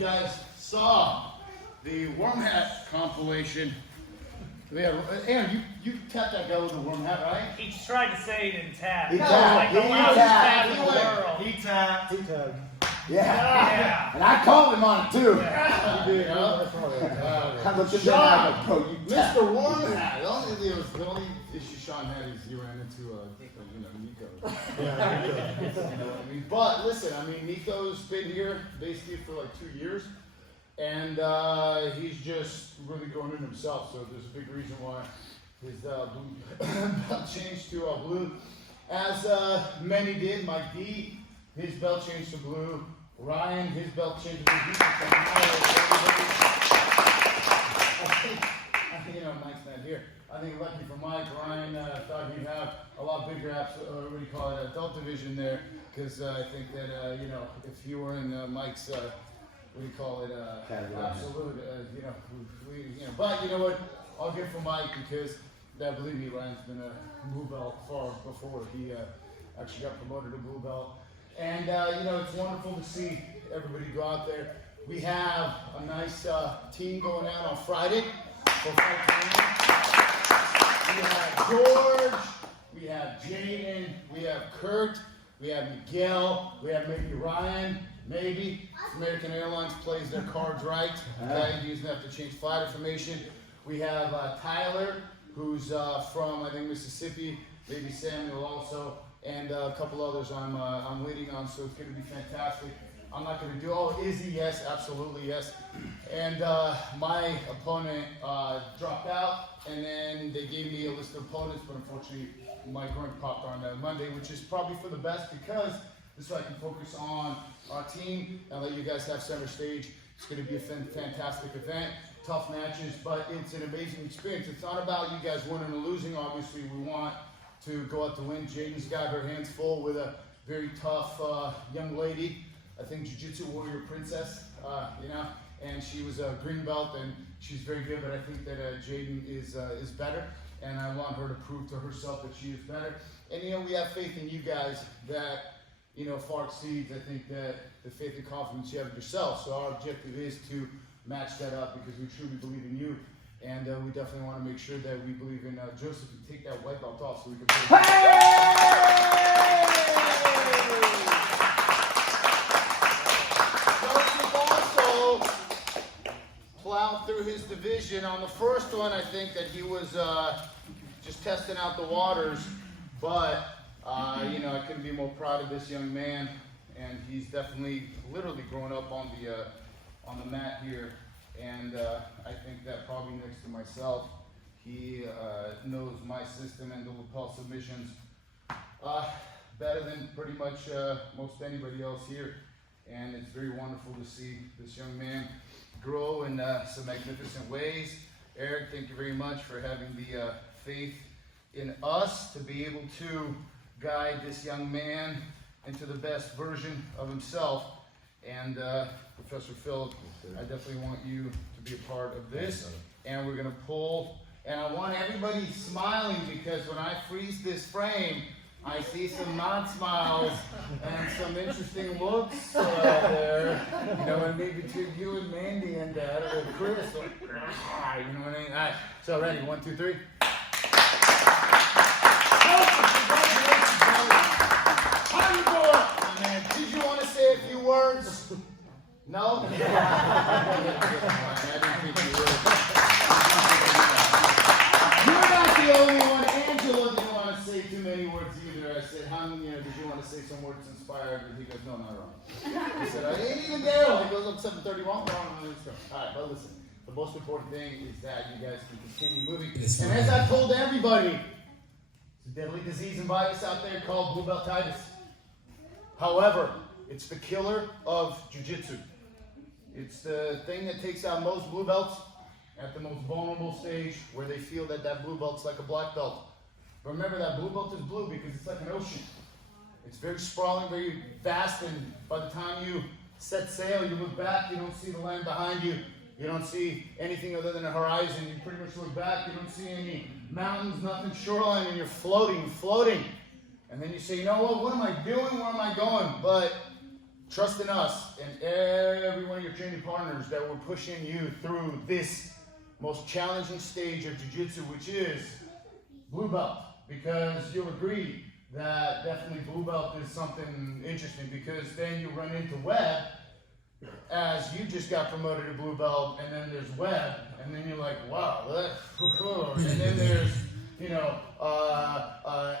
guys saw the worm hat compilation. Aaron, you tapped that guy with the worm hat, right? He tried to say it in tap. He tapped. Like the loudest tap in the world. He tapped. Yeah. And I called him on it too. Yeah. You did. I looked at Sean, that, bro, you tapped. Mr. Worm Hat. The only issue Sean had is he ran into Nico. Yeah, You know what I mean? But listen, I mean, Nico's been here basically for like 2 years, and he's just really growing in himself. So there's a big reason why his blue belt changed to blue, as many did. Mike D, his belt changed to blue. Ryan, his belt changed to blue. I think, Mike's not here. I think lucky for Mike, Ryan thought he'd have a lot bigger, what do you call it, adult division there, because I think that, if you were in Mike's, what do you call it, absolute, but you know what, I'll give for Mike, because, believe me, Ryan's been a blue belt far before he actually got promoted to blue belt. And, it's wonderful to see everybody go out there. We have a nice team going out on Friday for fight training. We have George, we have Jaden, we have Kurt, we have Miguel, we have maybe Ryan, maybe. American Airlines plays their cards right. Okay, he doesn't have to change flight information. We have Tyler, who's from, I think, Mississippi, maybe Samuel also, and a couple others I'm leading on, so it's going to be fantastic. I'm not going to do, Izzy, yes, absolutely, yes. And my opponent dropped out, and then they gave me a list of opponents, but unfortunately my groin popped on Monday, which is probably for the best, because this way I can focus on our team and let you guys have center stage. It's going to be a fantastic event, tough matches, but it's an amazing experience. It's not about you guys winning or losing. Obviously, we want to go out to win. Jaden's got her hands full with a very tough young lady. I think Jiu-Jitsu Warrior Princess, and she was a green belt, and she's very good, but I think that Jaden is better, and I want her to prove to herself that she is better. And, we have faith in you guys that, far exceeds, I think, that the faith and confidence you have in yourself. So our objective is to match that up, because we truly believe in you, and we definitely want to make sure that we believe in Joseph and take that white belt off so we can put plowed through his division. On the first one, I think that he was just testing out the waters, but I couldn't be more proud of this young man, and he's definitely literally growing up on the mat here, and I think that probably next to myself, he knows my system and the lapel submissions better than pretty much most anybody else here, and it's very wonderful to see this young man grow in some magnificent ways. Eric, thank you very much for having the faith in us to be able to guide this young man into the best version of himself. And Professor Phil, I definitely want you to be a part of this. And we're gonna pull, and I want everybody smiling, because when I freeze this frame, I see some non-smiles and some interesting looks there, and maybe between you and Mandy and Chris, you know what I mean? All right, so ready, 1, 2, 3. How you doing, man? Did you want to say a few words? No? I didn't think you would. You're not the only one. Angela didn't want to say too many words either. I said, did you want to say some words inspired? And he goes, no, not wrong. I said, I ain't even there. He goes up 7:30 wrong. All right, but listen. The most important thing is that you guys can continue moving. And as I told everybody, it's a deadly disease and virus out there called blue beltitis. However, it's the killer of jiu-jitsu. It's the thing that takes out most blue belts at the most vulnerable stage, where they feel that blue belt's like a black belt. But remember, that blue belt is blue because it's like an ocean. It's very sprawling, very vast, and by the time you set sail, you look back, you don't see the land behind you. You don't see anything other than a horizon. You pretty much look back, you don't see any mountains, nothing, shoreline, and you're floating. And then you say, you know what am I doing? Where am I going? But trust in us, and every one of your your training partners that were pushing you through this most challenging stage of jiu-jitsu, which is blue belt, because you'll agree that definitely blue belt is something interesting, because then you run into Webb as you just got promoted to blue belt, and then there's Webb, and then you're like, wow, and then there's, you know,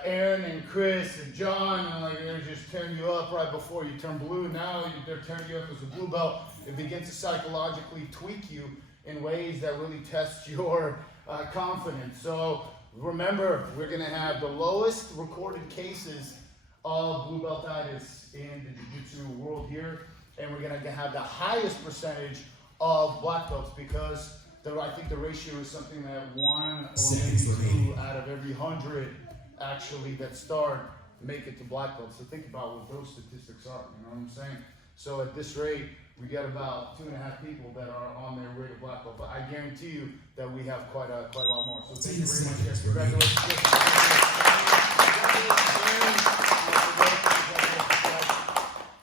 Aaron and Chris and John, and like they're just tearing you up right before you turn blue. Now they're tearing you up as a blue belt. It begins to psychologically tweak you in ways that really test your confidence. So remember, we're going to have the lowest recorded cases of blue beltitis in the jiu-jitsu world here, and we're going to have the highest percentage of black belts, because I think the ratio is something that 1 or maybe 2 out of every 100 actually that start make it to black belts. So think about what those statistics are, you know what I'm saying? So at this rate, we get about 2.5 people that are on their way to black belt, but I guarantee you that we have quite a lot more. So thank you very much, guys. Congratulations.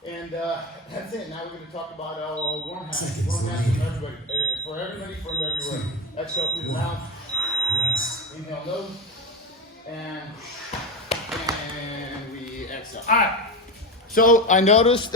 And that's it. Now we're going to talk about warm hats. Warm hats from everybody. For everybody from everywhere. Exhale through the mouth. Yes. Inhale nose. And we exhale. All right. So I noticed